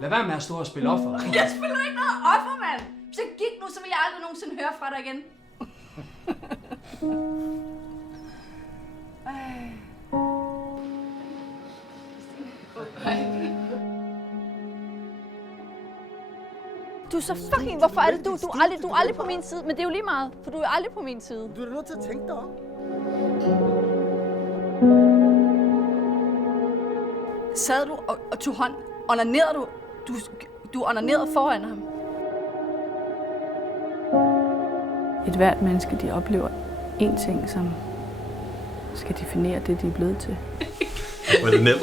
Lad være med at stå og spille offer. Jeg spiller ikke noget offer, mand! Hvis jeg gik nu, så ville jeg aldrig nogensinde høre fra dig igen. Du er så fucking... Hvorfor er det du? Du er aldrig på min side. Men det er jo lige meget, for du er aldrig på min side. Du er da nødt til at tænke dig om. Sad du og tog hånd? Onanerede du? Du onanerede foran ham. Et hvert menneske, de oplever én ting, som skal definere det, de er blevet til. Var det nemt?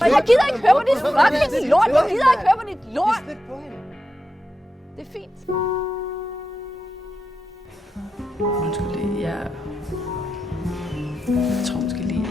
Jeg gider ikke høre på dit fucking lort. Jeg gider ikke høre på dit lort. Det er fint. Undskyld, jeg tror måske lige,